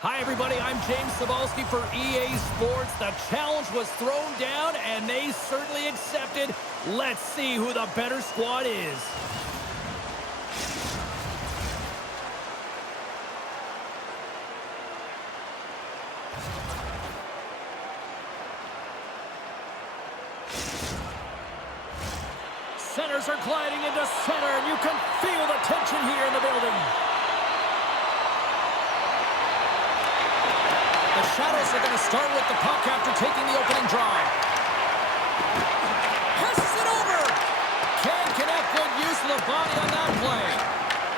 Hi, everybody. I'm James Cebulski for EA Sports. The challenge was thrown down, and they certainly accepted. Let's see who the better squad is. Centers are gliding into center, and you can feel the tension here in the building. The Shadows are going to start with the puck after taking the opening drive. Passes it over. Can't connect. Good use of the body on that play.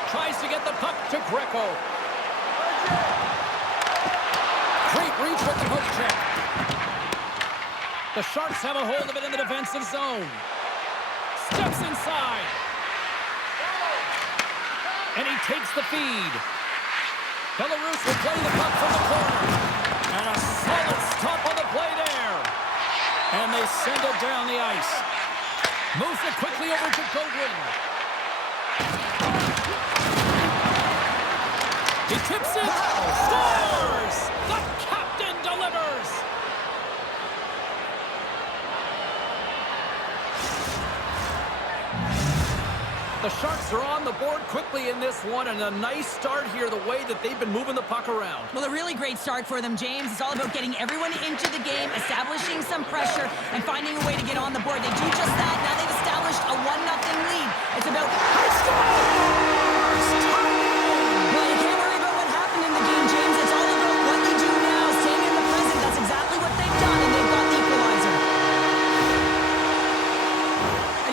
Tries to get the puck to Greco. Great reach with the hook check. The Sharks have a hold of it in the defensive zone. Steps inside. And he takes the feed. Belarus will play the puck from the corner. And a solid stop on the play there. And they send it down the ice. Moves it quickly over to Godwin. He tips it. Scores! The captain delivers. The Sharks are on the board quickly in this one, and a nice start here, the way that they've been moving the puck around. Well, a really great start for them, James. It's all about getting everyone into the game, establishing some pressure, and finding a way to get on the board. They do just that. Now they've established a 1-0 lead. It's about... Well, you can't worry about what happened in the game, James. It's all about what they do now, staying in the present. That's exactly what they've done, and they've got the equalizer.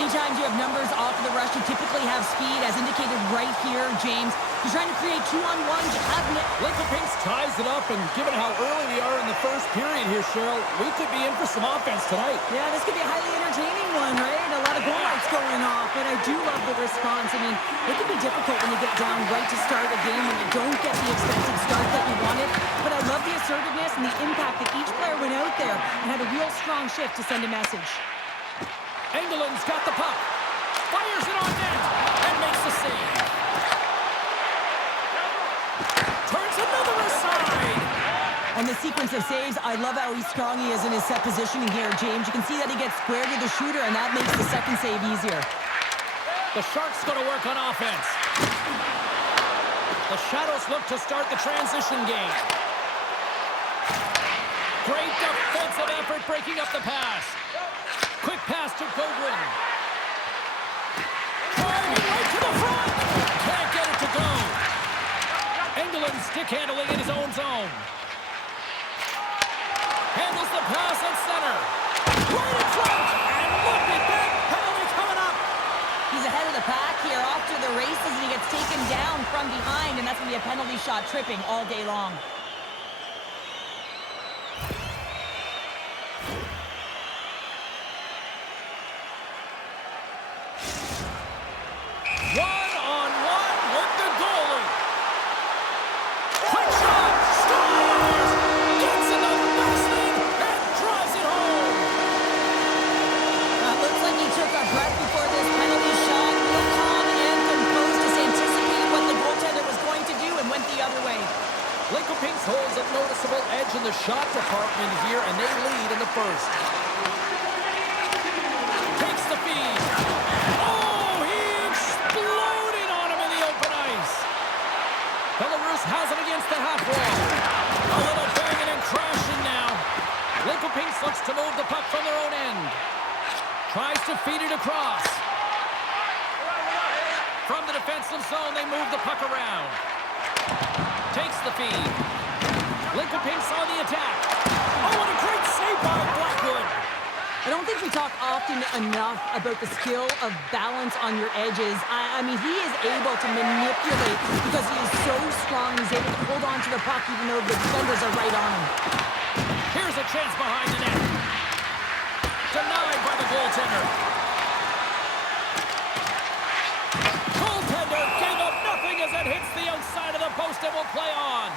Anytime you have numbers off of the rush, you typically have speed, as indicated right here, James. You're trying to create 2-on-1. You have it. Lincoln Pinks ties it up, and given how early we are in the first period here, Cheryl, we could be in for some offense tonight. Yeah, this could be a highly entertaining one, right? A lot of goal lights going off, and I do love the response. I mean, it can be difficult when you get down right to start a game, when you don't get the expected start that you wanted. But I love the assertiveness and the impact that each player went out there and had a real strong shift to send a message. Engeland's got the puck. Fires it on net and makes the save. Turns another aside. On the sequence of saves, I love how strong he is in his set positioning here, James. You can see that he gets square to the shooter, and that makes the second save easier. The Sharks going to work on offense. The Shadows look to start the transition game. Great defensive effort breaking up the pass. Quick pass to Goguen. Driving right to the front. Can't get it to go. Engelland stick handling in his own zone. Handles the pass at center. Right in front. And look at that penalty coming up. He's ahead of the pack here off to the races, and he gets taken down from behind, and that's going to be a penalty shot, tripping all day long. One-on-one with the goalie. Quick shot. Scores. Gets in the basket and drives it home. Looks like he took a breath before this penalty shot. Real calm and composed, just anticipated what the goaltender was going to do and went the other way. Lincoln Pinks holds a noticeable edge in the shot department here, and they lead in the first. Takes the feed. Oh, he exploded on him in the open ice. Belarus has it against the half wall. A little banging and crashing now. Lincoln Pinks looks to move the puck from their own end. Tries to feed it across. From the defensive zone, they move the puck around. Takes the feed. Lincoln Pinks on the attack. Oh, what a great save by Blackwood. I don't think we talk often enough about the skill of balance on your edges. I mean, he is able to manipulate because he is so strong. He's able to hold on to the puck even though the defenders are right on him. Here's a chance behind the net. Denied by the goaltender. Goaltender gave up nothing as it hits the outside of the post and will play on.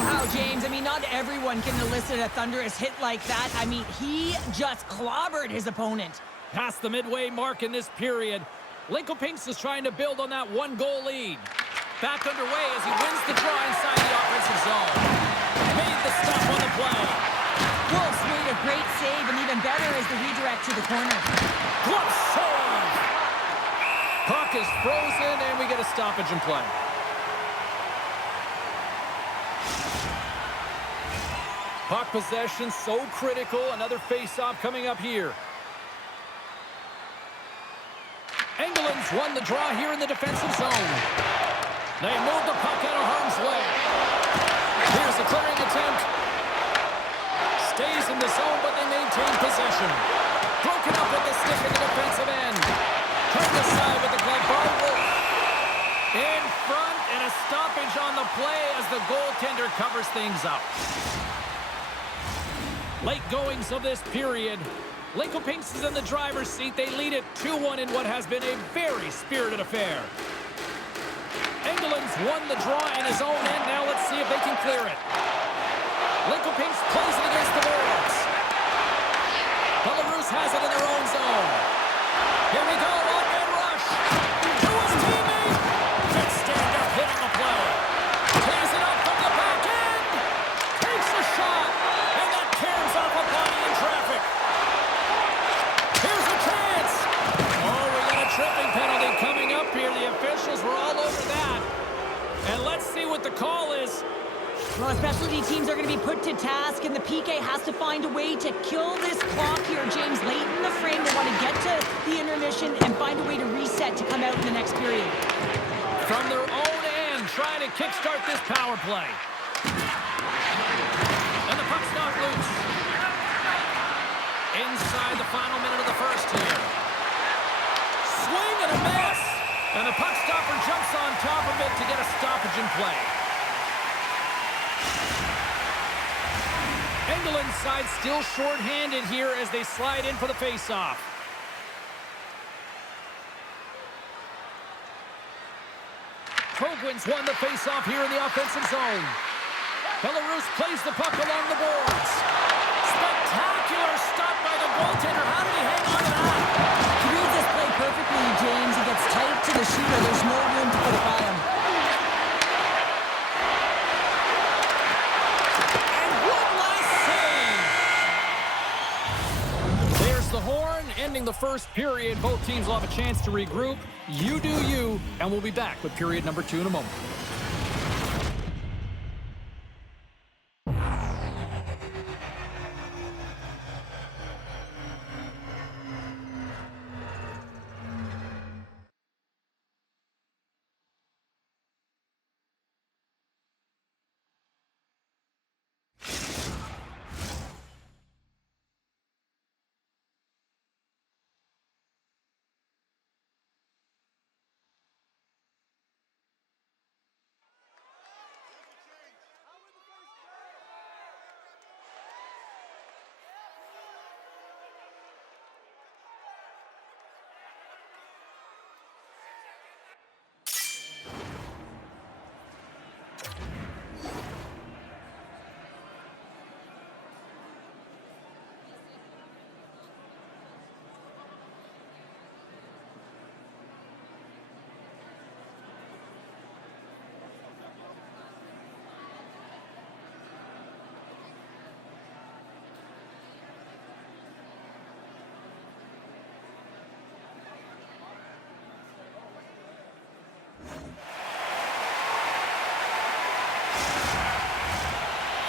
Wow, James, I mean, not everyone can elicit a thunderous hit like that. I mean, he just clobbered his opponent. Past the midway mark in this period, Lincoln Pinks is trying to build on that one-goal lead. Back underway as he wins the draw inside the offensive zone. Made the stop on the play. Wolf's made a great save, and even better is the redirect to the corner. What save! Puck is frozen, and we get a stoppage in play. Puck possession so critical. Another face-off coming up here. Engelland's won the draw here in the defensive zone. They move the puck out of harm's way. Here's the clearing attempt. Stays in the zone, but they maintain possession. Broken up with the stick in the defensive end. Turned aside with the glove by Wolf. In front, and a stoppage on the play as the goaltender covers things up. Late goings of this period. Lincoln Pinks is in the driver's seat. They lead it 2-1 in what has been a very spirited affair. Engelland's won the draw in his own end. Now let's see if they can clear it. Lincoln Pinks plays it against the boards. Belarus has it in their own zone. Here we go, one-man rush. To his teammate. Good stand-up hit on the play. Tears it up from the back end. Takes a shot. And that tears off a body in traffic. Here's a chance. Oh, we got a tripping penalty coming up here. The officials were all over that. And let's see what the call is. Well, specialty teams are going to be put to task, and the PK has to find a way to kill this clock here, James. Late in the frame, they want to get to the intermission and find a way to reset to come out in the next period. From their own end, trying to kickstart this power play. And the puck's not loose. Inside the final minute of the first here. Swing and a miss. And the puck stopper jumps on top of it to get a stoppage in play. Engelland's side still short-handed here as they slide in for the face-off. Koguin's won the face-off here in the offensive zone. Belarus plays the puck along the boards. Spectacular stop by the goaltender. How did he hang on to that? He reads this play perfectly, James. He gets tight to the shooter. There's no room to put it by him. horn, ending the first period. Both teams will have a chance to regroup. You do you, and we'll be back with period number 2 in a moment.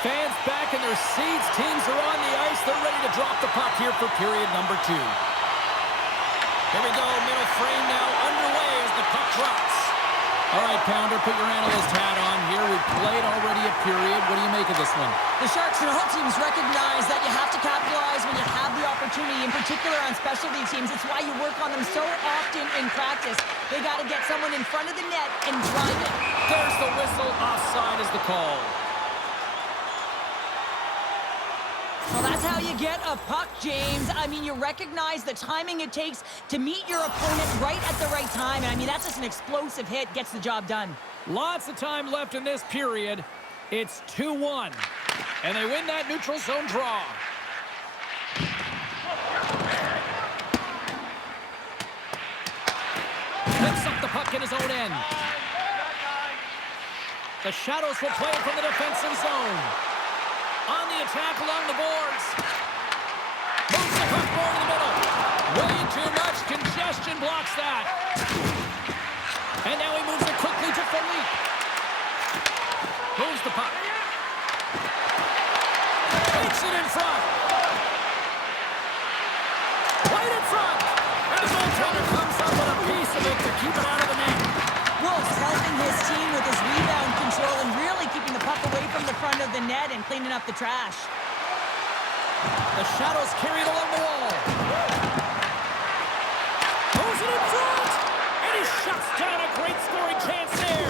Fans back in their seats. Teams are on the ice. They're ready to drop the puck here for period number 2. Here we go. Middle frame now underway as the puck drops. All right, Pounder, put your analyst hat on here. We've played already a period. What do you make of this one? The Sharks and whole teams recognize that you have to capitalize when you have the opportunity, in particular on specialty teams. It's why you work on them so often in practice. They got to get someone in front of the net and drive it. There's the whistle. Offside is the call. Well, that's how you get a puck, James. I mean, you recognize the timing it takes to meet your opponent right at the right time. And I mean, that's just an explosive hit. Gets the job done. Lots of time left in this period. It's 2-1. And they win that neutral zone draw. Picks up the puck in his own end. The Shadows will play it from the defensive zone. On the attack along the boards. Moves the puck more in the middle. Way too much congestion blocks that. And now he moves it quickly to Philippe. Moves the puck. Takes it in front. Right in front. And the goaltender comes up with a piece of it to keep it out of the net. Wolf's helping his team with his rebound control and really keeping the puck away from the front of the net and cleaning up the trash. The Shadows carry it along the wall. Throws it in front. And he shuts down a great scoring chance there.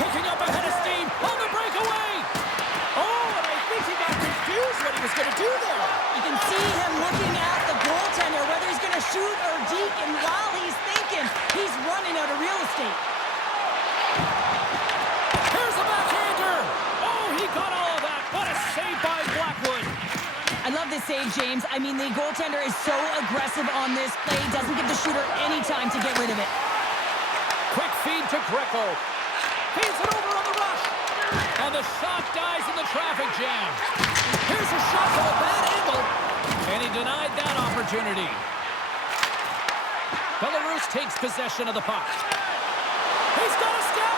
Picking up a head of steam on the breakaway. Oh, and I think he got confused what he was going to do there. You can see him looking at the goaltender, whether he's going to shoot or deke, and while he's thinking, he's running out of real estate. Here's a backhander. Oh, he got all of that. What a save by Blackwood. I love this save, James. I mean, the goaltender is so aggressive on this play. Doesn't give the shooter any time to get rid of it. Quick feed to Greco. Feeds it over on the rush. And the shot dies in the traffic jam. Here's a shot from a bad angle. And he denied that opportunity. Belarus takes possession of the puck. He's got a step.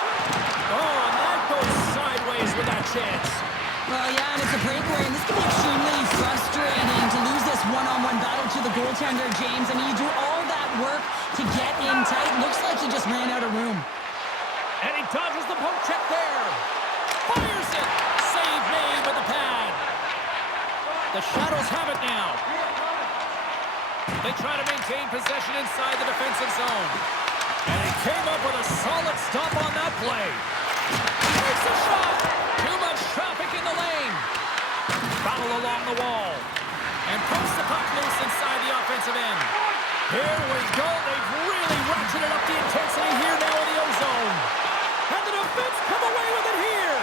Oh, and that goes sideways with that chance. Well, yeah, and it's a breakaway, and this can be extremely frustrating to lose this one-on-one battle to the goaltender, James. I mean, you do all that work to get in tight. Looks like he just ran out of room. And he dodges the poke check there. Fires it. Save made with the pad. The Shadows have it now. They try to maintain possession inside the defensive zone. And he came up with a solid stop on that play. Makes a shot. Too much traffic in the lane. Battle along the wall. And posts the puck loose inside the offensive end. Here we go. They've really ratcheted up the intensity here now in the O-zone. And the defense come away with it here.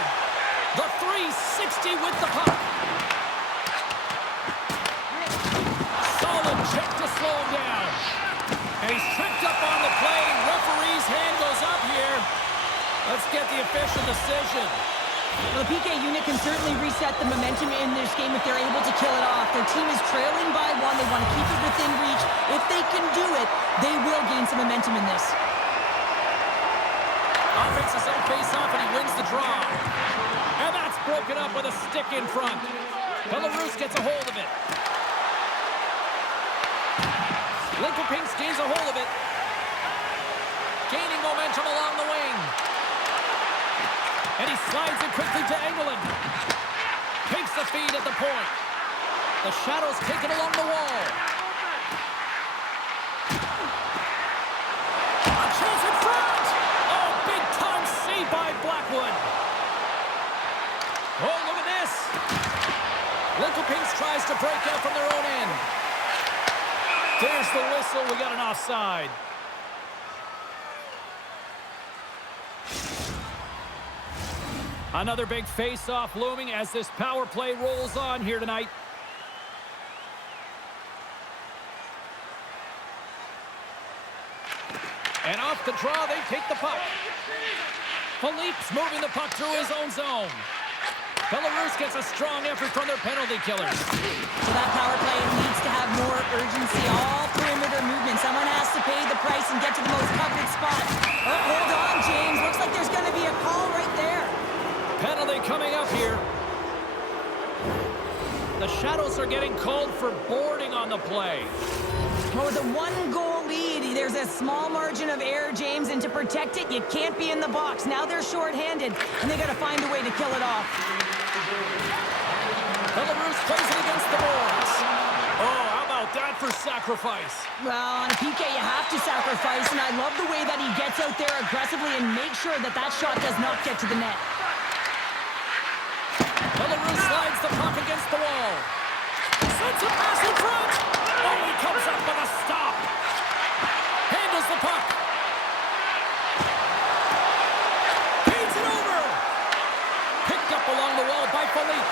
The 360 with the puck. Solid check to slow him down. And he's tripped up on the play. Referee's hand goes up here. Let's get the official decision. Well, the PK unit can certainly reset the momentum in this game if they're able to kill it off. Their team is trailing by one. They want to keep it within it, they will gain some momentum in this. Offense is on face-off, and he wins the draw. And that's broken up with a stick in front. Belarus gets a hold of it. Linkopinks gains a hold of it. Gaining momentum along the wing. And he slides it quickly to Engelland. Takes the feed at the point. The Shadows take it along the wall. A chance in front! Oh, big-time save by Blackwood. Oh, look at this. Linkopinks tries to break out from their own end. There's the whistle. We got an offside. Another big face-off looming as this power play rolls on here tonight. And off the draw, they take the puck. Philippe's moving the puck through his own zone. Belarus gets a strong effort from their penalty killers. So that power play needs to have more urgency. All perimeter movement. Someone has to pay the price and get to the most coveted spot. Oh, hold on, James. Looks like there's going to be a call right there. Penalty coming up here. The Shadows are getting called for boarding on the play. Well, with a one-goal lead, there's a small margin of error, James, and to protect it, you can't be in the box. Now they're shorthanded, and they got to find a way to kill it off. Belarus plays it against the boards. Oh, how about that for sacrifice? Well, on a PK, you have to sacrifice, and I love the way that he gets out there aggressively and makes sure that that shot does not get to the net. Belarus slides the puck against the wall. Sends a pass in front. Oh, he comes up with a stop. Handles the puck. Feeds it over. Picked up along the wall by Philippe.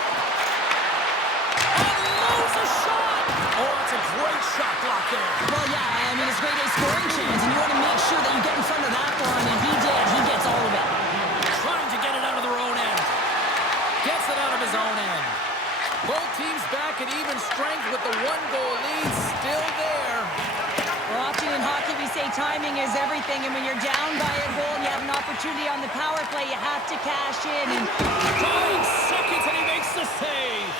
And loads a shot. Oh, it's a great shot block there. Well, yeah, I mean, it's a great scoring chance, and you want to make sure that you get in front of that one, and he did. He gets all of it. Trying to get it out of their own end. Gets it out of his own end. Both teams back at even strength with the one-goal lead still there. Well, often in hockey we say timing is everything, and when you're down by a goal and you have an opportunity on the power play, you have to cash in. And 5 seconds and he makes the save.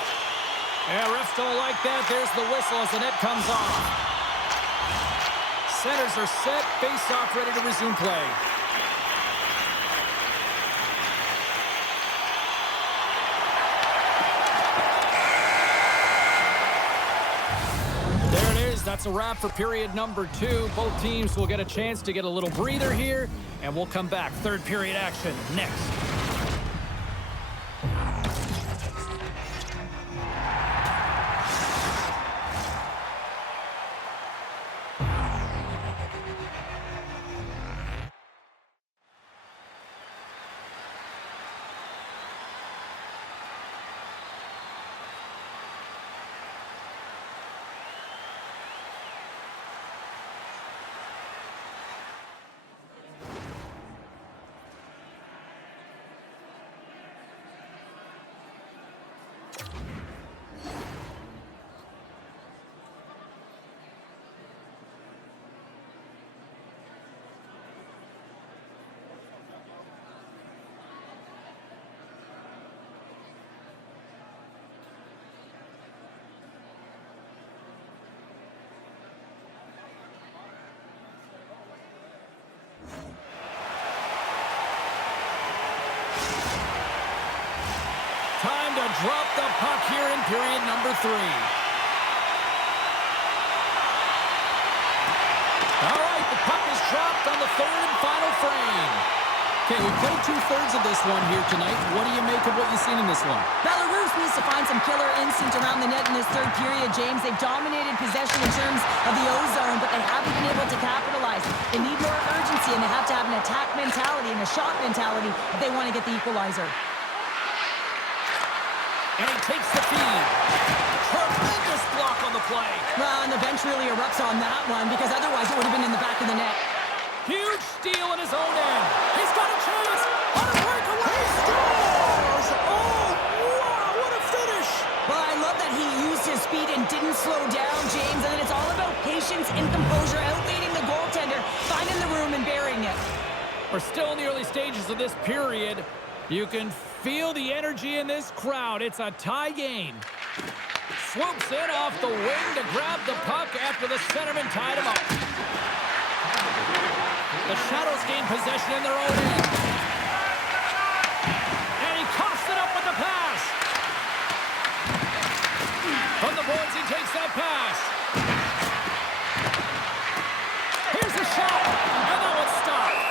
Yeah, refs don't like that. There's the whistle as the net comes off. Centers are set, face-off ready to resume play. That's a wrap for period number 2. Both teams will get a chance to get a little breather here, and we'll come back. Third period action next. Time to drop the puck here in period number 3. All right, the puck is dropped on the third and final frame. Okay, we played 2/3 of this one here tonight. What do you make of what you've seen in this one? Belarus needs to find some killer instinct around the net in this third period, James. They've dominated possession in terms of the O-zone, but they haven't been able to capitalize. They need more urgency, and they have to have an attack mentality and a shot mentality if they want to get the equalizer. And he takes the feed. Tremendous block on the play. Well, and the bench really erupts on that one, because otherwise it would have been in the back of the net. Huge steal in his own end. He's got a chance on a breakaway. He scores! Oh, wow, what a finish. Well, I love that he used his speed and didn't slow down, James. And then it's all about patience and composure, outweighing We're still in the early stages of this period. You can feel the energy in this crowd. It's a tie game. Swoops in off the wing to grab the puck after the centerman tied him up. The Shadows gain possession in their own end. And he coughs it up with the pass. From the boards, he takes that pass. Here's a shot, and that one's stopped.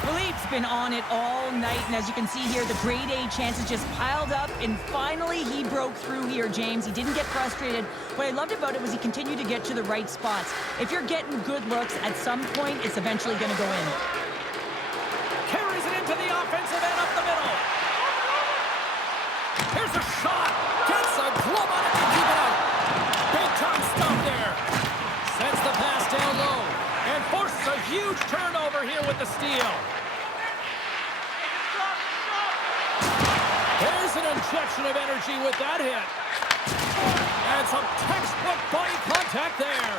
Philippe's been on it all night, and as you can see here, the grade A chances just piled up, and finally he broke through here, James. He didn't get frustrated. What I loved about it was he continued to get to the right spots. If you're getting good looks, at some point, it's eventually going to go in. Carries it into the offensive end up the middle. Here's a shot. Gets a glove on it to keep it out. Big time stop there. Sends the pass down low. And forces a huge turnover here with the steal. There's an injection of energy with that hit. And some textbook body contact there.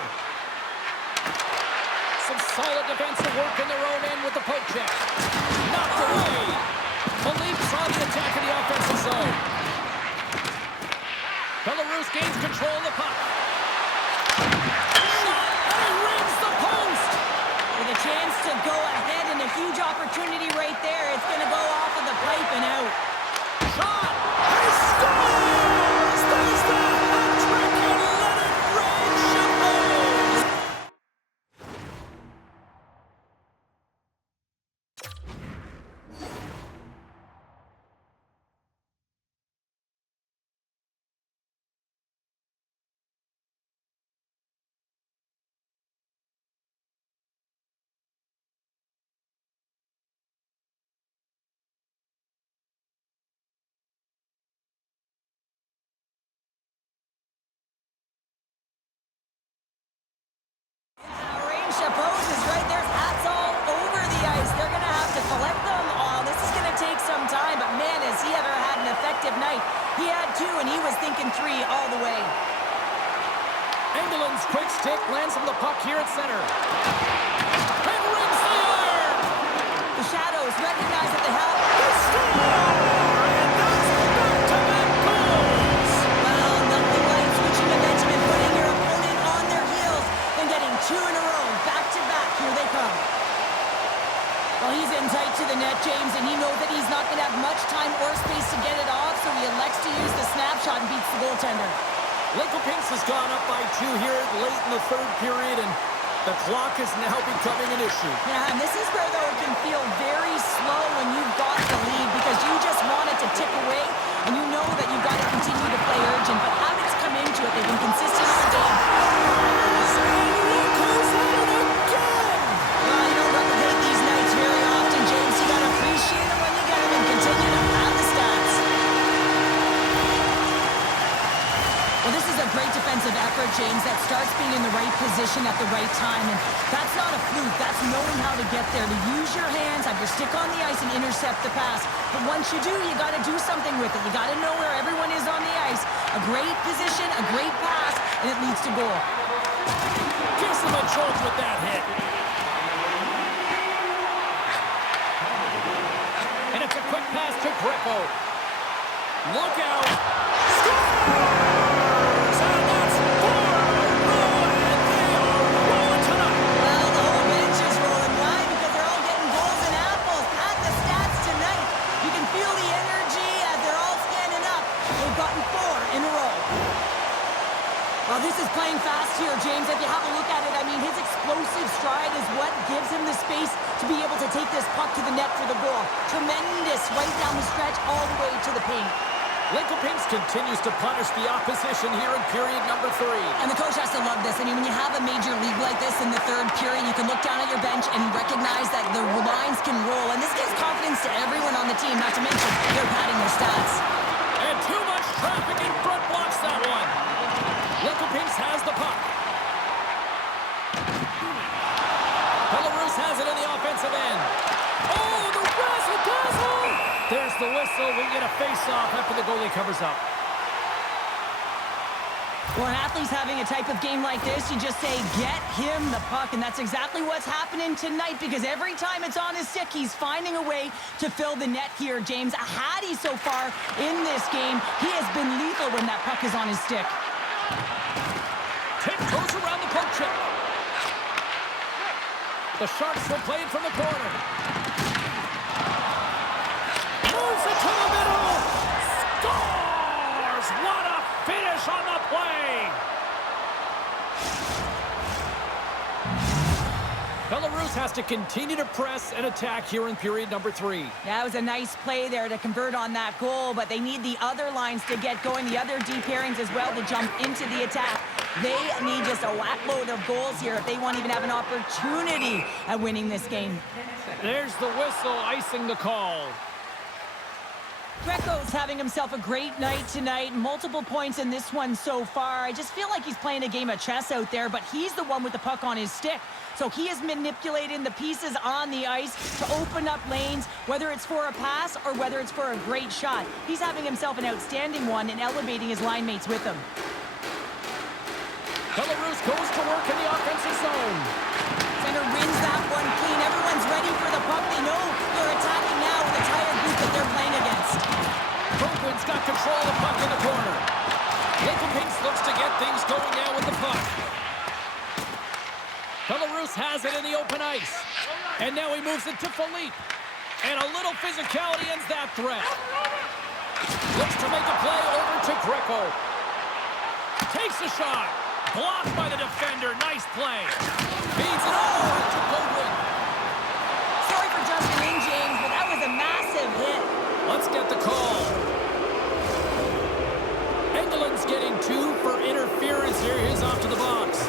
Some solid defensive work in their own end with the poke check. Knocked away. Philippe's on the attack in the offensive zone. Belarus gains control of the puck. Shot, and he rings the post. With a chance to go ahead and a huge opportunity right there. It's going to go off of the pipe and out. Shot, and he scores! There's the hat trick, and let it rain shingles. Poses right there's hats all over the ice. They're going to have to collect them all. This is going to take some time, but man, has he ever had an effective night. He had 2, and he was thinking 3 all the way. Engeland's quick stick lands on the puck here at center. And rings the iron! The Shadows recognize that they have... He scores! And that's back-to-back goals! Well, nothing like switching momentum and putting your opponent on their heels and getting 2 in a row. Back-to-back, here they come. Well, he's in tight to the net, James, and he knows that he's not going to have much time or space to get it off, so he elects to use the snapshot and beats the goaltender. Lincoln has gone up by 2 here late in the third period, and the clock is now becoming an issue. Yeah, and this is where, though, it can feel very slow when you've got the lead because you just want it to tick away, and you know that you've got to continue to play urgent, but habits come into it. They've been consistent all game. Well, you don't replicate these nights very often, James. You got to appreciate them when you get them and continue to pad the stats. Well, this is a great defensive effort, James, that starts being in the right position at the right time. And that's not a fluke. That's knowing how to get there, to use your hands, have your stick on the ice, and intercept the pass. But once you do, you got to do something with it. You got to know where everyone is on the ice. A great position, a great pass, and it leads to goal. Gives him a jolt with that hit. And it's a quick pass to Greco. Look out. Scores! And that's 4 in a row, and they are rolling tonight. Well, the whole bench is rolling. Why? Because they're all getting goals and apples. At the stats tonight. You can feel the energy as they're all standing up. They've gotten 4 in a row. Well, this is playing fast here, James. If you have a look at it, I mean, his explosive stride is what gives him the space to be able to take this puck to the net for the goal. Tremendous right down the stretch all the way to the paint. Lincoln continues to punish the opposition here in period number 3. And the coach has to love this. I mean, when you have a major league like this in the third period, you can look down at your bench and recognize that the lines can roll. And this gives confidence to everyone on the team, not to mention they're padding their stats. And too much traffic in front blocks that one. Lincoln has the puck. Belarus has it in the offensive end. Oh, the razzle-dazzle! There's the whistle. We get a face-off after the goalie covers up. Well, an athlete's having a type of game like this, you just say, get him the puck, and that's exactly what's happening tonight, because every time it's on his stick, he's finding a way to fill the net here, James. A Hattie so far in this game. He has been lethal when that puck is on his stick. Tiptoes around the poke check. The Sharks will play it from the corner. Moves it to the middle. Scores! What a finish on the play! Belarus has to continue to press and attack here in period number 3. That was a nice play there to convert on that goal, but they need the other lines to get going, the other D pairings as well to jump into the attack. They need just a whackload of goals here if they want to even have an opportunity at winning this game. There's the whistle, icing the call. Greco's having himself a great night tonight. Multiple points in this one so far. I just feel like he's playing a game of chess out there, but he's the one with the puck on his stick. So he is manipulating the pieces on the ice to open up lanes, whether it's for a pass or whether it's for a great shot. He's having himself an outstanding one and elevating his line mates with him. Belarus goes to work in the offensive zone. Center wins that one clean. Everyone's ready for the puck. They know they're attacking now with the tired group that they're playing against. Bergman's got control of the puck in the corner. Pinks looks to get things going now with the puck. Belarus has it in the open ice. And now he moves it to Philippe. And a little physicality ends that threat. Looks to make a play over to Greco. Takes a shot. Blocked by the defender. Nice play. Feeds it over to Baldwin. Sorry for jumping in, James, but that was a massive hit. Let's get the call. Engeland's getting 2 for interference here. He's off to the box.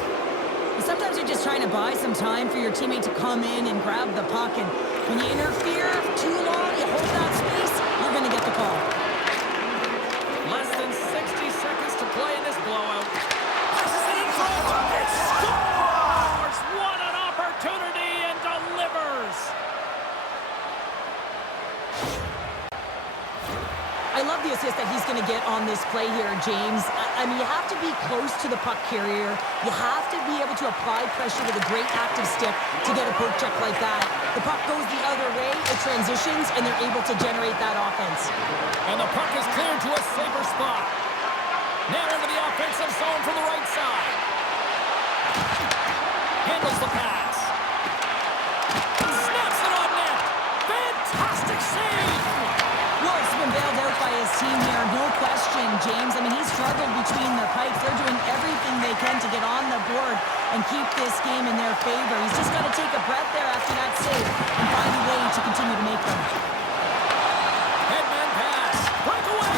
Sometimes you're just trying to buy some time for your teammate to come in and grab the puck. And when you interfere too long, you hold that space, you're going to get the call. Less than 60 seconds to play in this blowout. It scores! What an opportunity, and delivers! I love the assist that he's going to get on this play here, James. I mean, you have to be close to the puck carrier. You have to be able to apply pressure with a great active stick to get a poke check like that. The puck goes the other way, it transitions, and they're able to generate that offense. And the puck is cleared to a safer spot. Now into the offensive zone from the right side. Handles the pass. Snaps it on net. Fantastic save. Wolf's been bailed out by his team here, no question, James. I mean, he's struggled between the pipes. They're doing everything they can to get on the board and keep this game in their favor. He's just got to take a breath there after that save and find a way to continue to make them. Headman pass. Breakaway.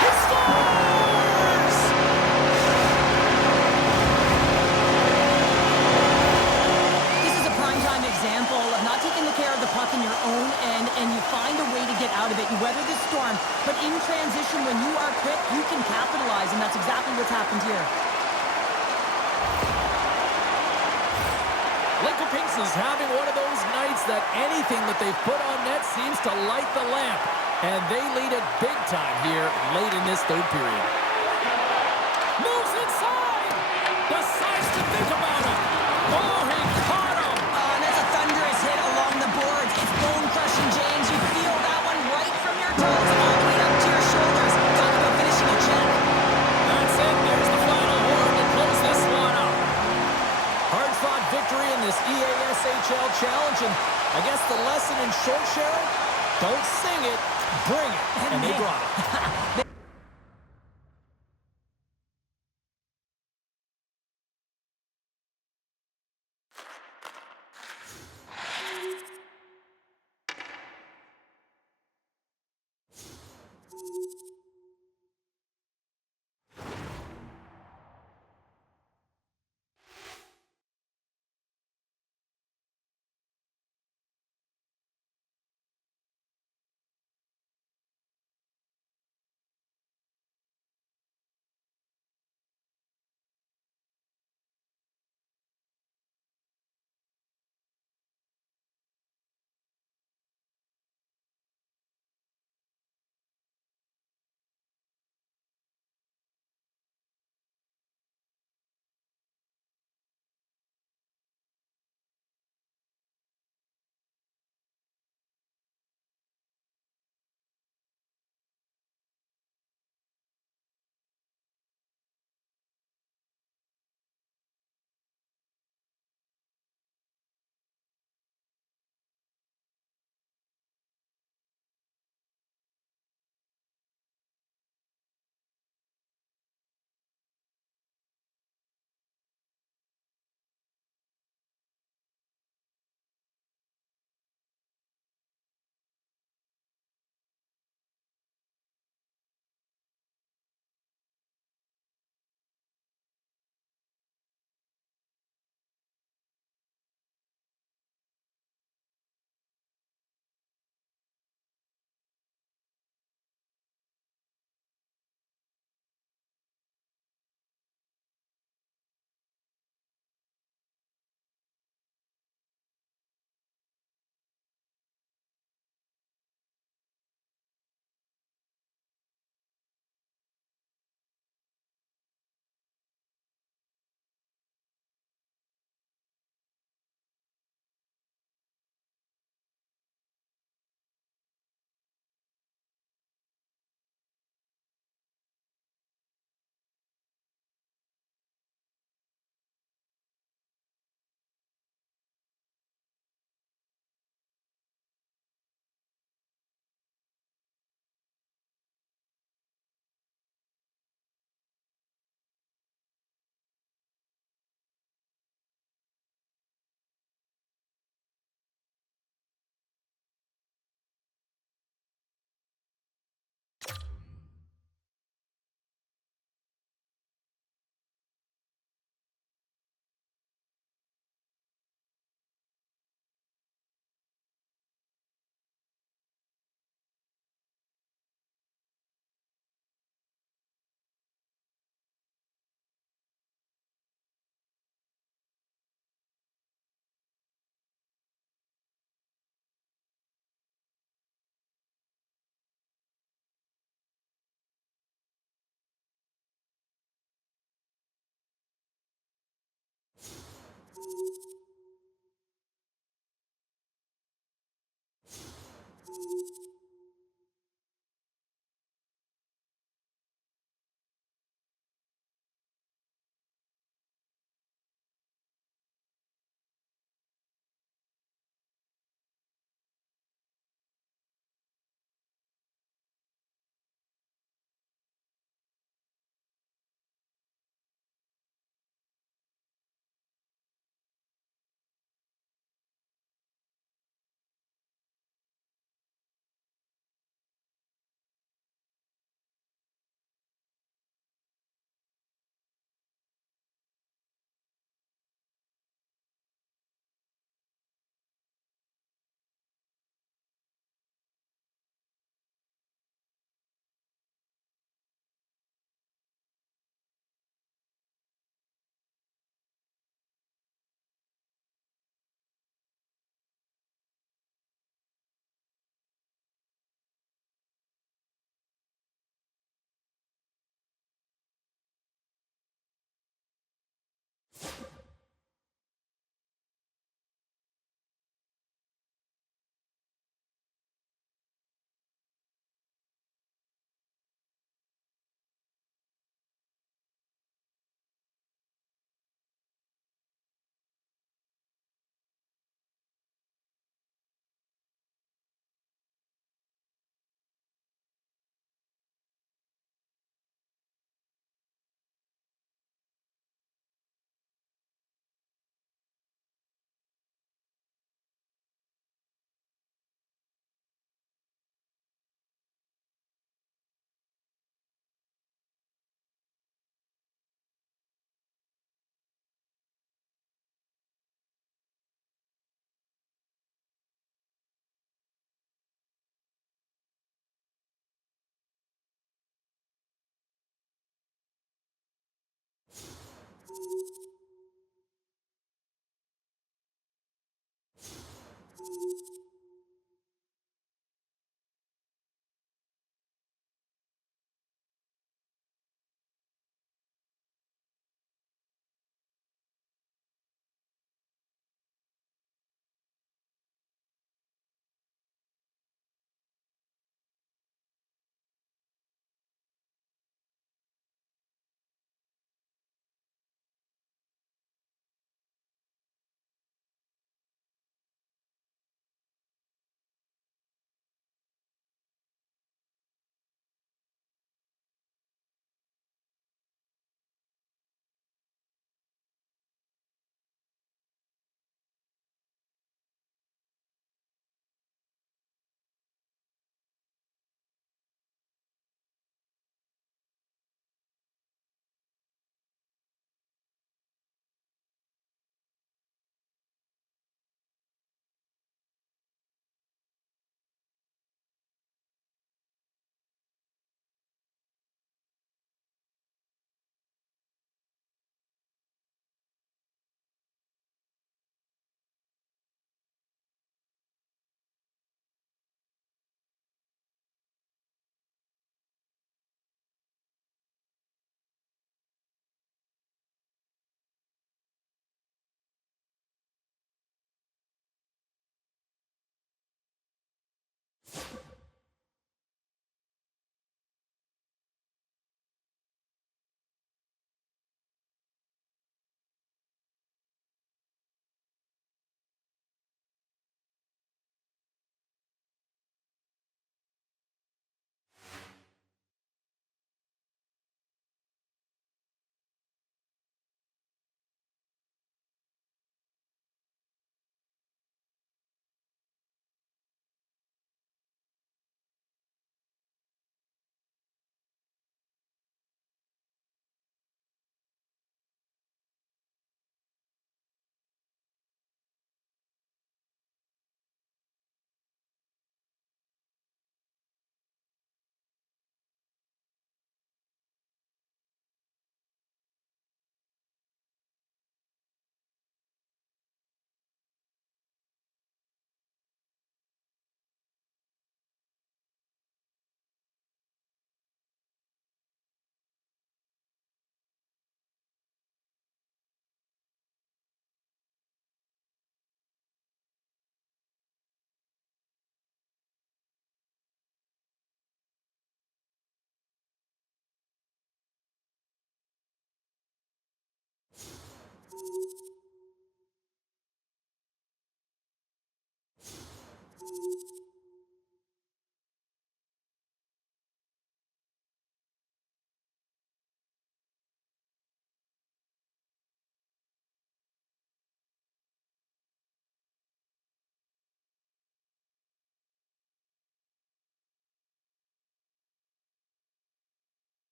He scores! This is a primetime example of not taking the care of the puck in your own end, and you find a way to get out of it. You weather the storm, but in transition, when you are quick, you can capitalize, and that's exactly what's happened here. Pinks is having one of those nights that anything that they put on net seems to light the lamp. And they lead it big time here late in this third period. Moves inside! Decides to think about it. Oh, he caught him! Oh, and that's a thunderous hit along the boards. It's bone-crushing, James. You feel that one right from your toes all the way up to your shoulders. Talk about finishing a check. That's it. There's the final horn to close this one up. Hard-fought victory in this EASHL challenge, and I guess the lesson in short, Cheryl, don't sing it, bring it, and they brought it.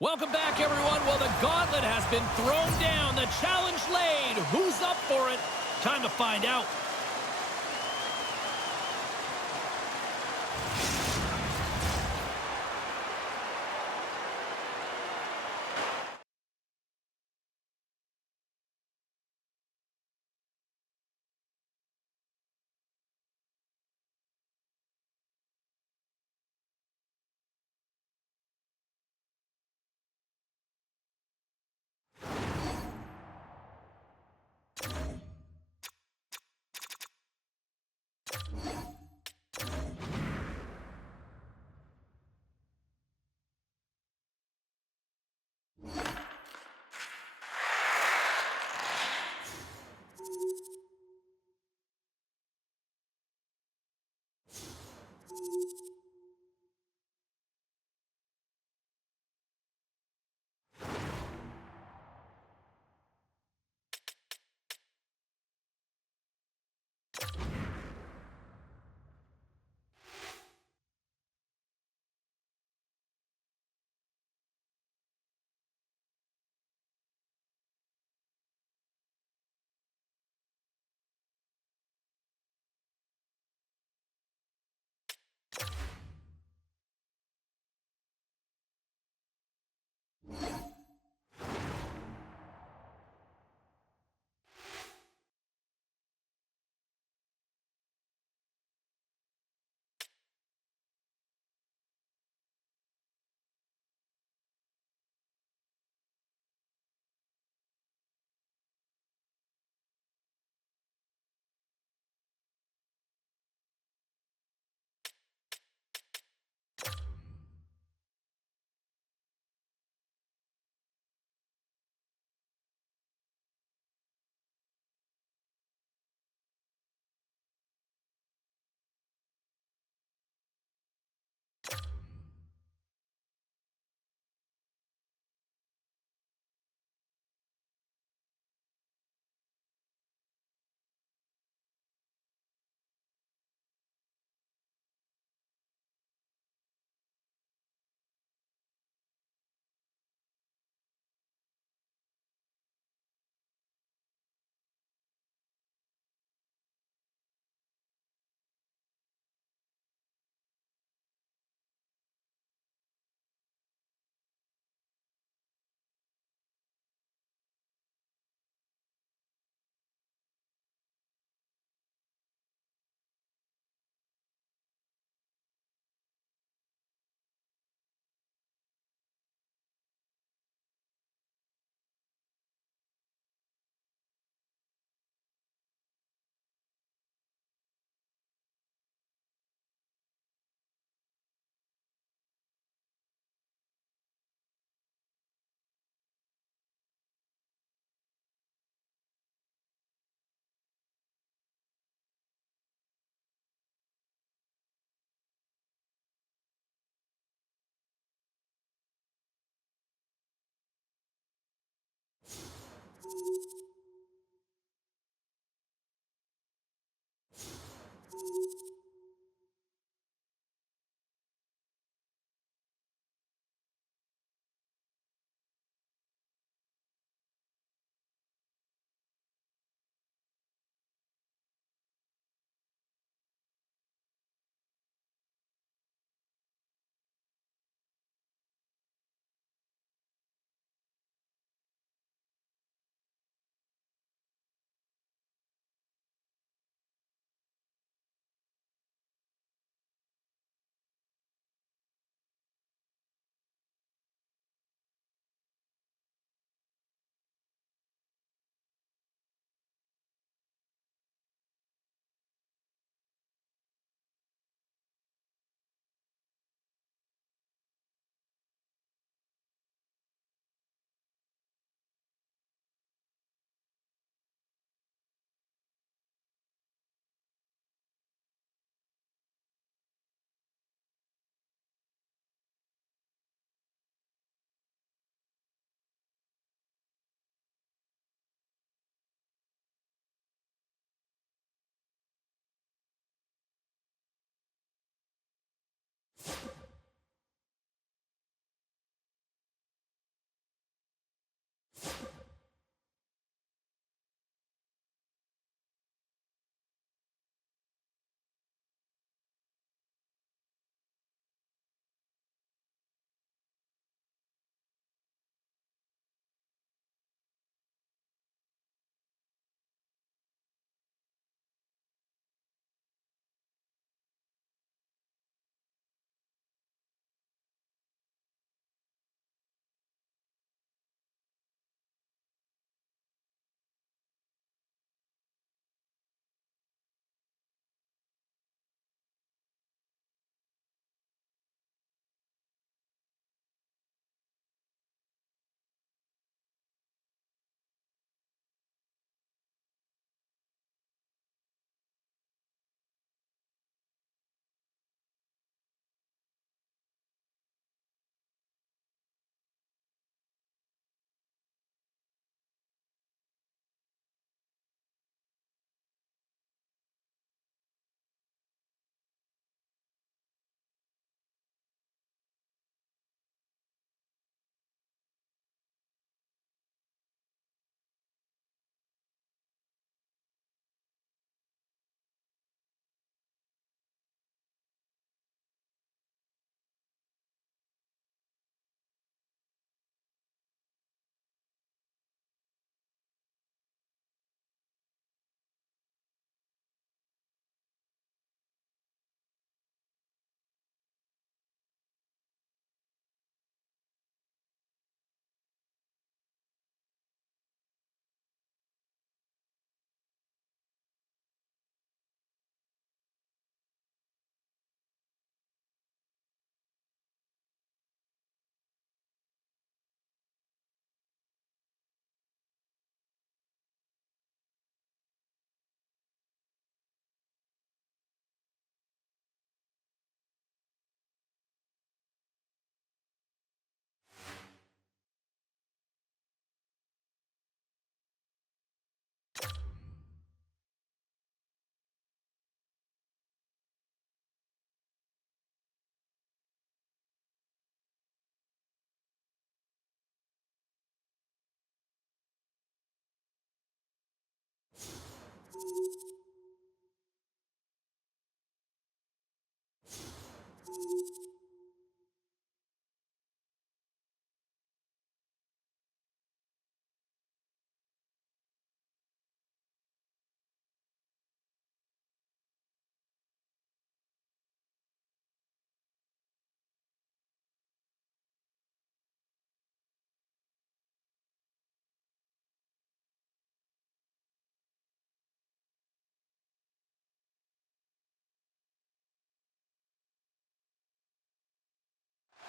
Welcome back, everyone. Well, the gauntlet has been thrown down. The challenge laid. Who's up for it? Time to find out.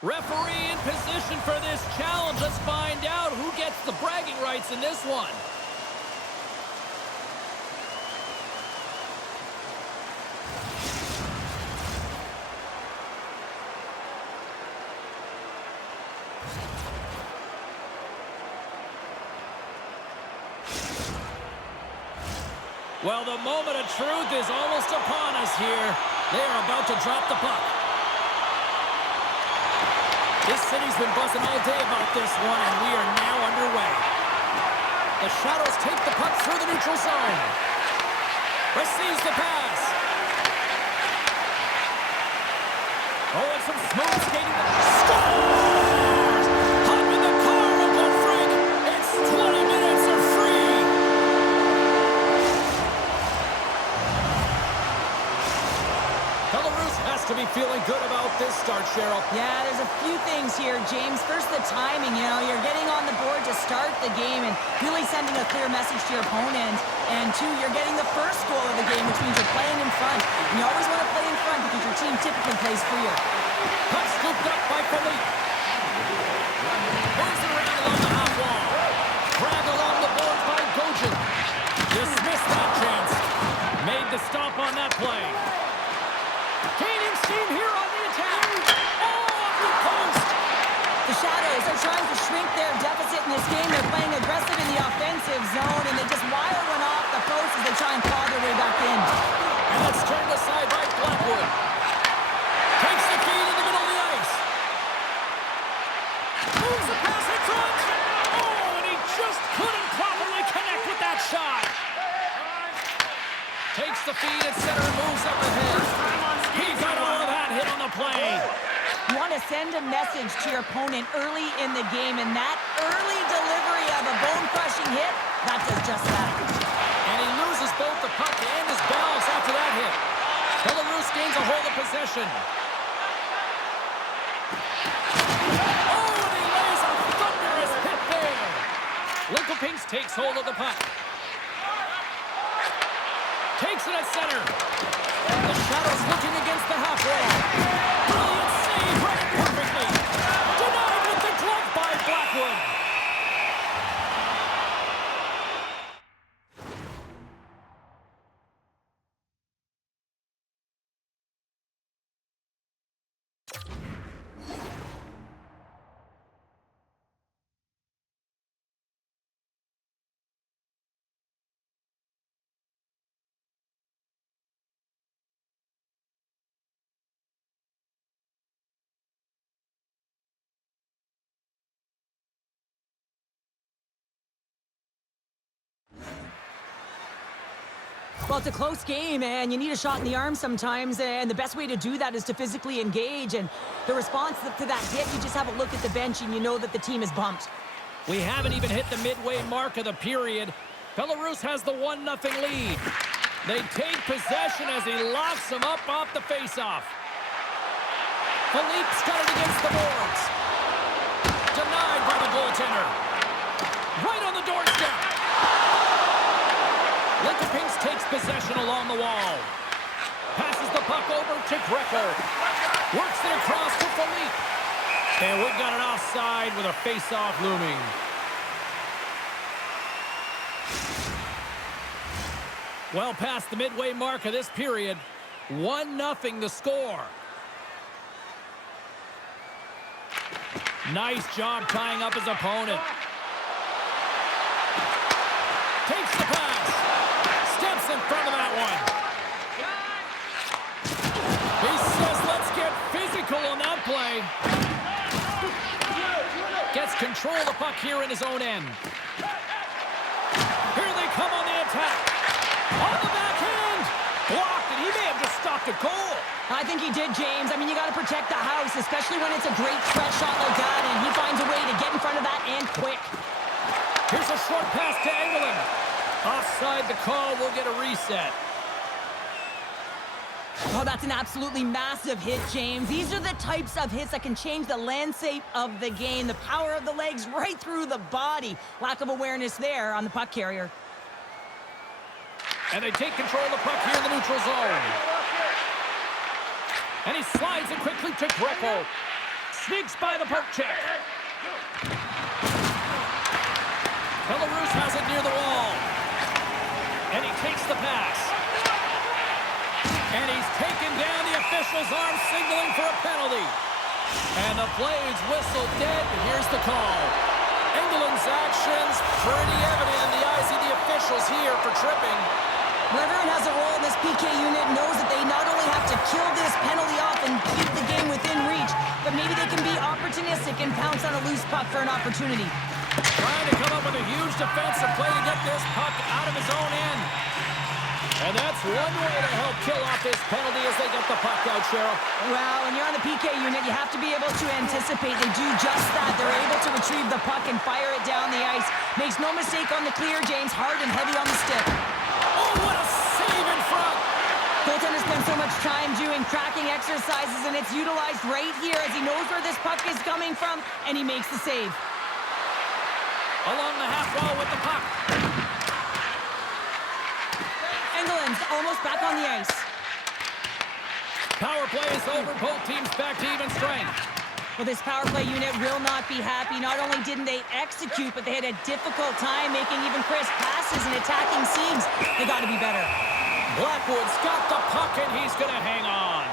Referee in position for this challenge. Let's find out who gets the bragging rights in this one. Well, the moment of truth is almost upon us here. They are about to drop the puck. This city's been buzzing all day about this one, and we are now underway. The Shadows take the puck through the neutral zone. Receives the pass. Oh, and some smooth skating. Scores! Hop in the car, Uncle Frank. It's 20 minutes of free. Belarus has to be feeling good about this start, Cheryl. Yeah, there's a few things here, James. First, the timing. You know, you're getting on the board to start the game and really sending a clear message to your opponent. And two, you're getting the first goal of the game, which means you're playing in front. And you always want to play in front because your team typically plays freer. Puck scooped up by Philippe. Moves it around along the half wall. Grabbed along the boards by Gojin. Dismissed that chance. Made the stop on that play. Gaining steam here on the attack. Oh, off the post. The Shadows are trying to shrink their deficit in this game. They're playing aggressive in the offensive zone, and they just wire one off the post as they try and claw their way back in. And that's turned aside by Blackwood. Takes the feed in the middle of the ice. Moves the pass in front. Oh, and he just couldn't properly connect with that shot. Takes the feed at center and moves up ahead. He got all of that hit on the play. You want to send a message to your opponent early in the game, and that early delivery of a bone-crushing hit, that does just that. And he loses both the puck and his balance after that hit. Belarus gains a hold of possession. Oh, and he lays a thunderous hit there. Linkopinks takes hold of the puck. Takes it at center. The Shadows looking against the half wall. Brilliant save, read it perfectly. Denied with the glove by Blackwood. Well, it's a close game, and you need a shot in the arm sometimes, and the best way to do that is to physically engage. And the response to that hit, you just have a look at the bench, and you know that the team is bumped. We haven't even hit the midway mark of the period. Belarus has the 1-0 lead. They take possession as he locks them up off the faceoff. Philippe's got it against the boards. Denied by the goaltender. Right on the doorstep. Linkopinks takes possession along the wall. Passes the puck over to Greco. Works it across to Philippe. And we've got an offside with a face-off looming. Well past the midway mark of this period. 1-0 the score. Nice job tying up his opponent. Takes the pass. Steps in front of that one. He says, let's get physical on that play. Gets control of the puck here in his own end. Here they come on the attack. On the backhand. Blocked, and he may have just stopped a goal. I think he did, James. I mean, you got to protect the house, especially when it's a great stretch shot like that, and he finds a way to get in front of that and quick. Here's a short pass to Engelin. Offside the call, we'll get a reset. Oh, that's an absolutely massive hit, James. These are the types of hits that can change the landscape of the game. The power of the legs right through the body. Lack of awareness there on the puck carrier. And they take control of the puck here in the neutral zone. And he slides it quickly to Greco. Sneaks by the poke check. Belarus has it near the wall. And he takes the pass. And he's taken down the official's arm, signaling for a penalty. And the play's whistled dead. Here's the call. Engelin's actions pretty evident in the eyes of the officials here for tripping. Well, everyone has a role in this PK unit, knows that they not only have to kill this penalty off and keep the game within reach, but maybe they can be opportunistic and pounce on a loose puck for an opportunity. Trying to come up with a huge defensive play to get this puck out of his own end. And that's one way to help kill off this penalty as they get the puck out, Cheryl. Well, when you're on the PK unit, you have to be able to anticipate. They do just that. They're able to retrieve the puck and fire it down the ice. Makes no mistake on the clear, James. Hard and heavy on the stick. Oh, what a save in front! Goaltender spends so much time doing tracking exercises, and it's utilized right here as he knows where this puck is coming from, and he makes the save. Along the half wall with the puck. Engeland's almost back on the ice. Power play is over. Both teams back to even strength. Well, this power play unit will not be happy. Not only didn't they execute, but they had a difficult time making even crisp passes and attacking seams. They got to be better. Blackwood's got the puck, and he's going to hang on.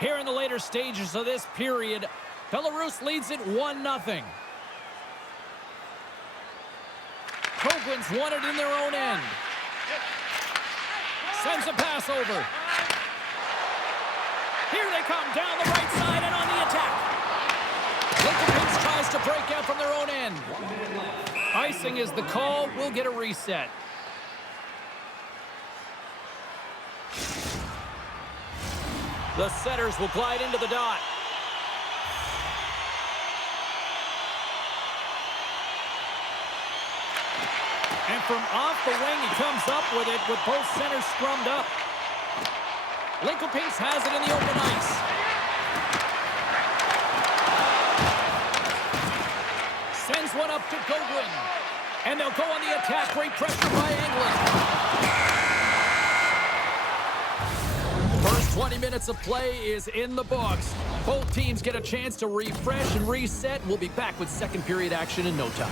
Here in the later stages of this period, Belarus leads it 1-0. Koglins won it in their own end. Sends a pass over. Here they come down the right side and on the attack. Lincoln tries to break out from their own end. Icing is the call. We'll get a reset. The setters will glide into the dot. And from off the wing, he comes up with it with both centers scrummed up. Lincoln Pinks has it in the open ice. Sends one up to Goblin. And they'll go on the attack. Great pressure by England. First 20 minutes of play is in the books. Both teams get a chance to refresh and reset. We'll be back with second period action in no time.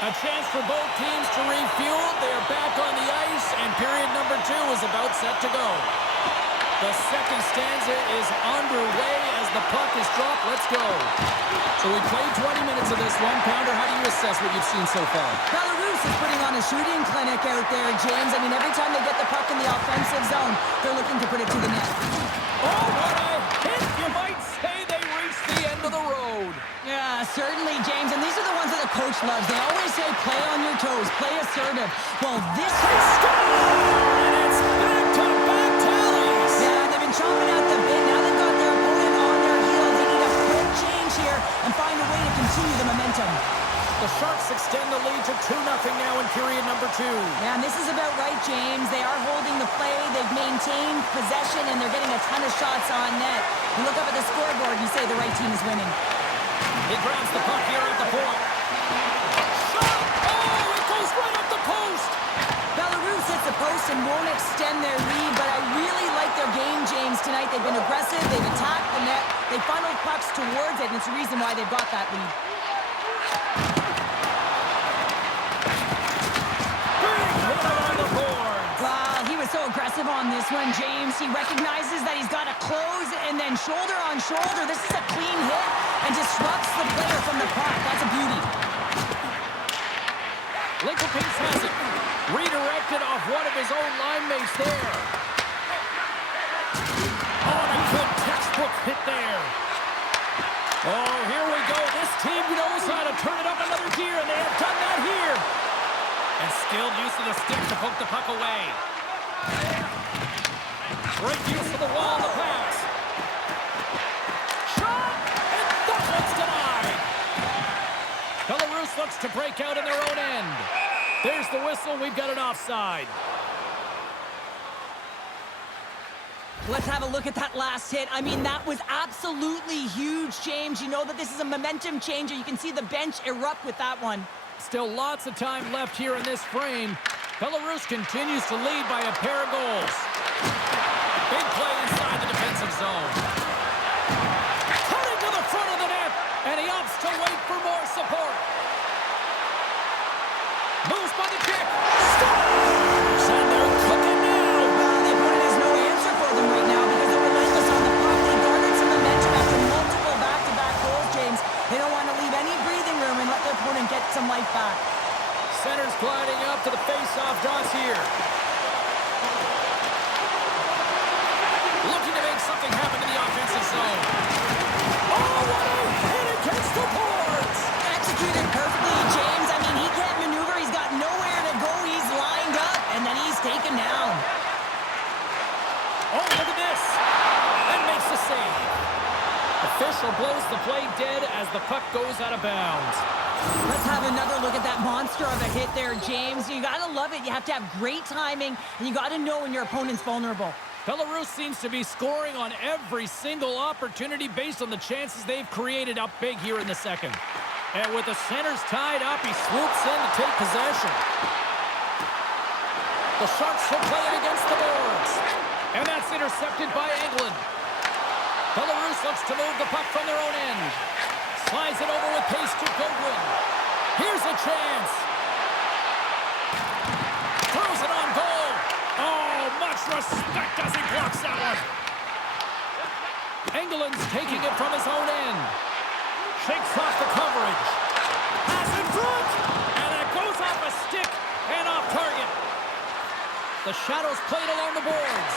A chance for both teams to refuel. They are back on the ice, and period number 2 is about set to go. The second stanza is underway as the puck is dropped. Let's go. So we played 20 minutes of this one. Pounder, how do you assess what you've seen so far? Belarus is putting on a shooting clinic out there, James. I mean, every time they get the puck in the offensive zone, they're looking to put it to the net. Oh, what a hit! You might say they reached the end of the road. Yeah, certainly, James. And these are the ones that the coach loves. They always say, play on your toes, play assertive. Well, this is... And it's back-to-back tallies. Yeah, they've been chomping at the bit. Now they've got their opponent on their heels. They need a quick change here and find a way to continue the momentum. The Sharks extend the lead to 2-0 now in period number 2. Yeah, and this is about right, James. They are holding the play. They've maintained possession, and they're getting a ton of shots on net. You look up at the scoreboard, you say the right team is winning. He grabs the puck here at the point. Shot! Oh, it goes right up the post! Belarus hits the post and won't extend their lead, but I really like their game, James, tonight. They've been aggressive. They've attacked the net. They funneled pucks towards it, and it's the reason why they've got that lead. So aggressive on this one, James. He recognizes that he's got to close and then shoulder on shoulder. This is a clean hit and disrupts the Pinks has it. Redirected off one of his own line mates there. Oh, and a good textbook hit there. Oh, here we go. This team knows how to turn it up another gear, and they have done that here. And skilled use of the stick to poke the puck away. Great use of the wall, the pass. Shot, and that one's denied. Belarus looks to break out in their own end. There's the whistle. We've got an offside. Let's have a look at that last hit. I mean, that was absolutely huge, James. You know that this is a momentum changer. You can see the bench erupt with that one. Still lots of time left here in this frame. Belarus continues to lead by a pair of goals. Big play inside the defensive zone. Cutting to the front of the net, and he opts to wait for more support. Moves by the kick. Scores! And they're cooking now. Well, the opponent has no answer for them right now because they're relentless on the puck. They garnered some momentum after multiple back-to-back goals, James. They don't want to leave any breathing room and let their opponent get some life back. Center's gliding up to the face-off dots here. Looking to make something happen in the offensive zone. Oh, what a hit against the boards! Executed perfectly, James. I mean, he can't maneuver. He's got nowhere to go. He's lined up, and then he's taken down. Oh, look at this. And makes the save. Official blows the play dead as the puck goes out of bounds. Let's have another look at that monster of a hit there, James. You got to love it. You have to have great timing, and you got to know when your opponent's vulnerable. Belarus seems to be scoring on every single opportunity based on the chances they've created up big here in the second. And with the centers tied up, he swoops in to take possession. The Sharks will play it against the boards. And that's intercepted by Ithl. Belarus looks to move the puck from their own end. Slides it over with pace to Goodwin. Here's a chance. Throws it on goal. Oh, much respect as he blocks that one. Engeland's taking it from his own end. Shakes off the coverage. Pass in front. And it goes off a stick and off target. The Shadows played along the boards.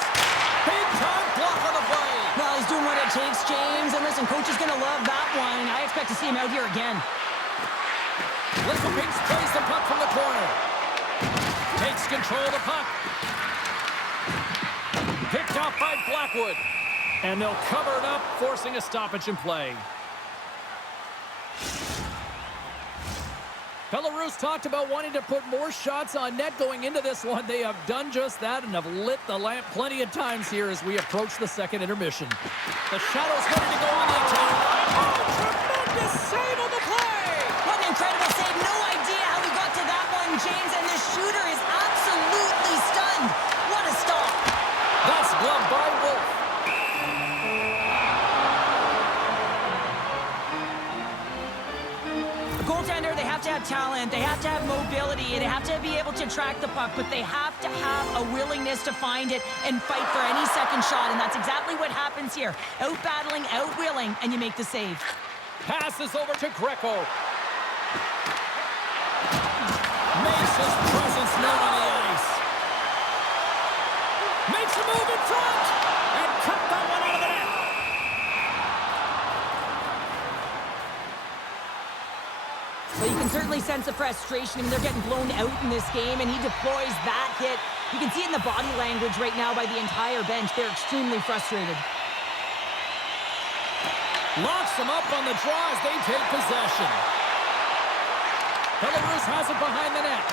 Big time block on the play. Well, he's doing what it takes, James. And listen, coach is going to love that one. I expect to see him out here again. Little Pinks plays the puck from the corner. Takes control of the puck. Picked off by Blackwood. And they'll cover it up, forcing a stoppage in play. Belarus talked about wanting to put more shots on net going into this one. They have done just that and have lit the lamp plenty of times here as we approach the second intermission. The Shadows ready to go on the attack. Oh, tremendous save on the play! What an incredible save. No idea how he got to that one, James. And the shooter is absolutely stunned. What a stop. That's gloved by Wolf. Goaltender, they have to have talent, they have to have mobility, they have to be able to track the puck, but they have to have a willingness to find it and fight for any second shot, and that's exactly what happens here. Out-battling, out-willing, and you make the save. Passes over to Greco. Makes his presence known on the ice. Makes a move in front, and cut that one out of the net. But you can certainly sense the frustration. I mean, they're getting blown out in this game, and he deploys that hit. You can see it in the body language right now by the entire bench. They're extremely frustrated. Locks them up on the draw as they take possession. Belarus has it behind the net.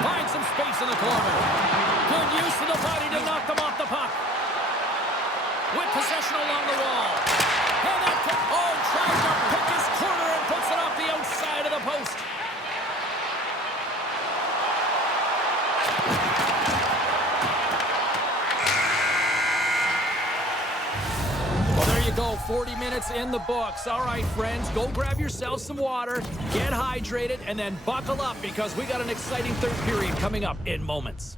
Finds some space in the corner. Good use of the body to knock them off the puck. With possession along the wall. And that tries to pick his corner and puts it off the outside of the post. Well, there you go. 40 minutes in the books. All right, friends, go grab yourself some water, get hydrated, and then buckle up because we got an exciting third period coming up in moments.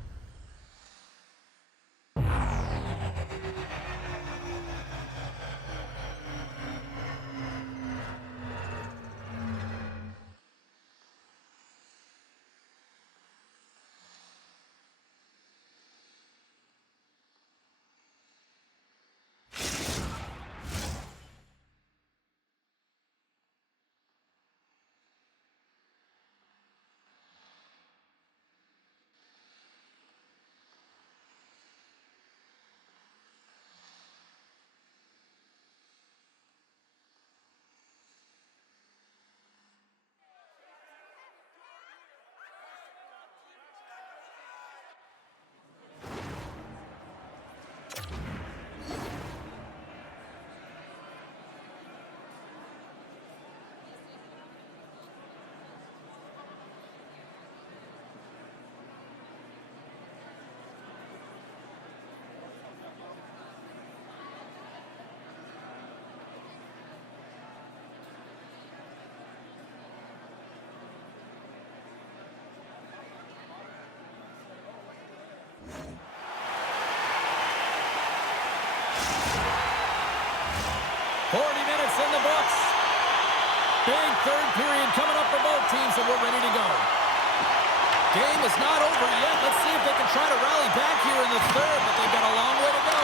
40 minutes in the books. Big third period coming up for both teams, and we're ready to go. Game is not over yet. Let's see if they can try to rally back here in the third, but they've got a long way to go.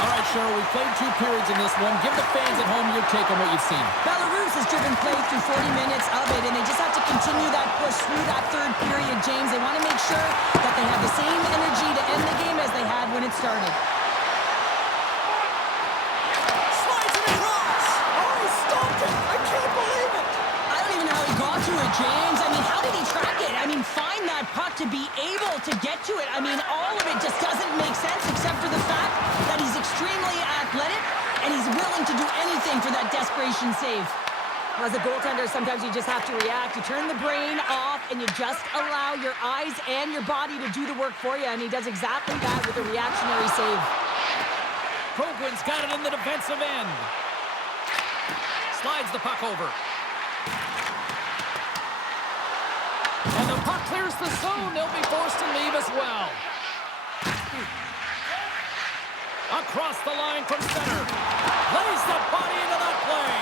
All right, Cheryl, we've played 2 periods in this one. Give the fans at home your take on what you've seen. Belarus has driven play through 40 minutes of it, and they just have to continue that push through that third period, James. They want to make sure that they have the same energy to end the game as they had when it started. Slides it across. Oh, he stopped it. I can't believe it. I don't even know how he got to it, James. I mean, how did he track it? I mean, find that puck to be able to get to it. I mean, all of it just doesn't make sense except for the fact that he's extremely athletic and he's willing to do anything for that desperation save. As a goaltender, sometimes you just have to react. You turn the brain off and you just allow your eyes and your body to do the work for you, and he does exactly that with a reactionary save. Progrin's got it in the defensive end. Slides the puck over. And the puck clears the zone. They'll be forced to leave as well. Across the line from center. Lays the body into that play.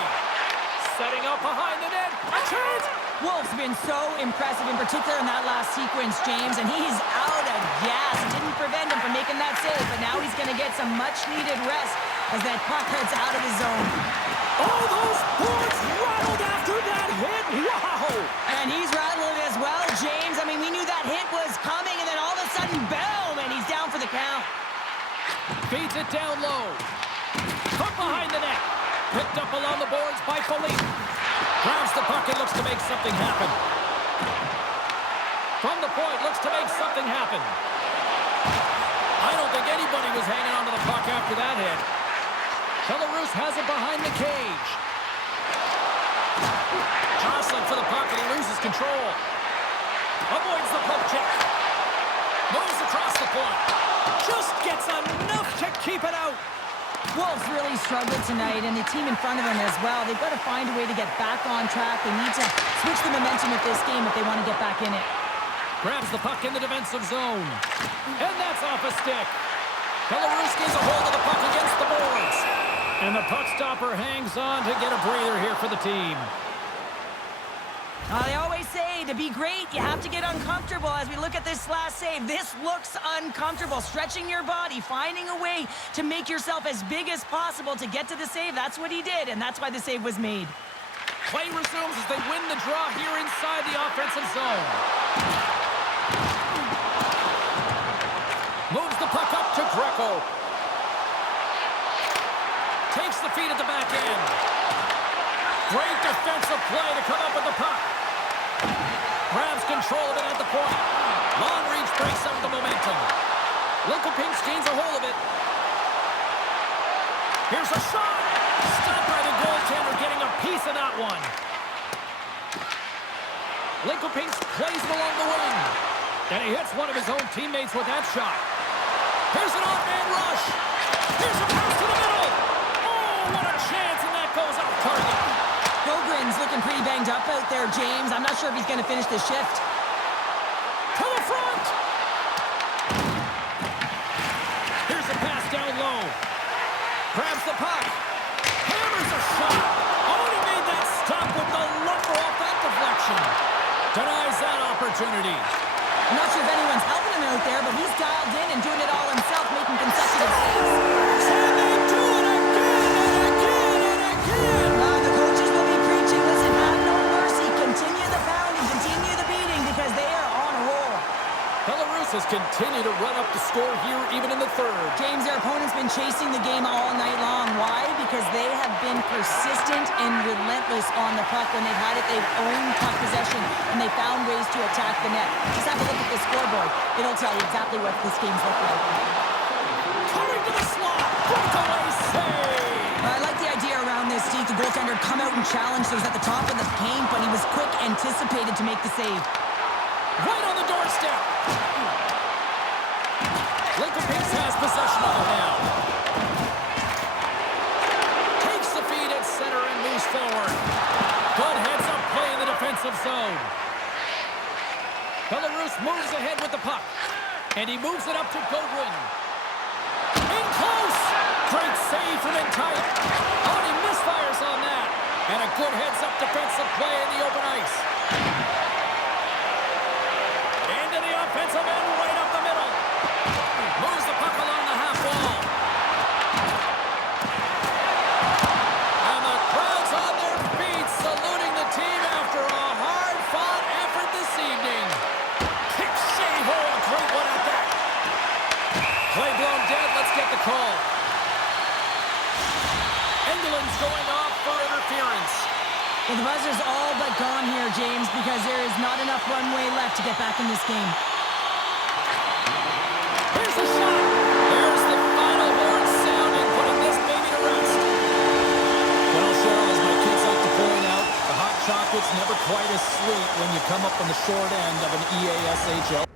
Setting up behind the net. A chance! Wolf's been so impressive, in particular in that last sequence, James, and he's out of gas. It didn't prevent him from making that save, but now he's going to get some much-needed rest as that puck heads out of his zone. Oh, those boards rattled after that hit. Wow! And he's rattling as well, James. I mean, we knew that hit was coming, and then all of a sudden, boom, and he's down for the count. Feeds it down low. From behind the net. Picked up along the boards by Philippe. Grabs the puck and looks to make something happen. From the point, looks to make something happen. I don't think anybody was hanging on to the puck after that hit. Belarus has it behind the cage. Jostling for the puck and he loses control. Avoids the poke check. Moves across the point. Just gets enough to keep it out. Wolves really struggled tonight, and the team in front of them as well. They've got to find a way to get back on track. They need to switch the momentum of this game if they want to get back in it. Grabs the puck in the defensive zone. And that's off a stick. Belarus gains a hold of the puck against the boards. And the puck stopper hangs on to get a breather here for the team. They always say to be great, you have to get uncomfortable. As we look at this last save, this looks uncomfortable. Stretching your body, finding a way to make yourself as big as possible to get to the save. That's what he did, and that's why the save was made. Play resumes as they win the draw here inside the offensive zone. Moves the puck up to Greco. Takes the feed at the back end. Great defensive play to come up with the puck. Grabs control of it at the point. Long reach breaks up the momentum. Linkopinks gains a hold of it. Here's a shot. Stopped by the goaltender, getting a piece of that one. Linkopinks plays it along the wing. And he hits one of his own teammates with that shot. Here's an off-man rush. Here's a pass to the middle. Oh, what a chance, and that goes off target. Bogren's looking pretty banged up out there, James. I'm not sure if he's going to finish this shift. To the front. Here's a pass down low. Grabs the puck. Hammers a shot. Oh, he made that stop with the lumber off that deflection. Denies that opportunity. I'm not sure if anyone's helping him out there, but he's dialed in and doing it all himself, making consecutive saves. Can they do it again and again and again? The coaches will be preaching, listen, have no mercy. Continue the pounding, continue the beating, because they are on a roll. Belarus has continued to run up the score here even in the third. James, their opponent's been chasing the game all night long. Why? Because they have been persistent and relentless on the puck. When they've had it, they've owned puck possession, and they found ways to attack the net. Just have a look at the scoreboard. It'll tell you exactly what this game's looked like. Coming to the slot. Breakaway save. I like the idea around this, Steve. The goaltender come out and challenge. It was at the top of the paint, but he was quick, anticipated to make the save. Right on the doorstep. Linkopinks has possession of it now. Takes the feed at center and moves forward. Good heads-up play in the defensive zone. Belarus moves ahead with the puck. And he moves it up to Godwin. In close. Great save from Ithl. Oh, and he misfires on that. And a good heads-up defensive play in the open ice. Into the offensive end, right up the middle. Moves the puck along the half wall. And the crowd's on their feet, saluting the team after a hard-fought effort this evening. Kick save, oh, a great one at that. Play blown dead, let's get the call. Engeland's going off for interference. Well, the buzzer's all but gone here, James, because there is not enough runway left to get back in this game. Here's the shot. There's the final horn sounding, putting this baby to rest. Well, Cheryl, as my kids like to point out, the hot chocolate's never quite as sweet when you come up on the short end of an EASHL.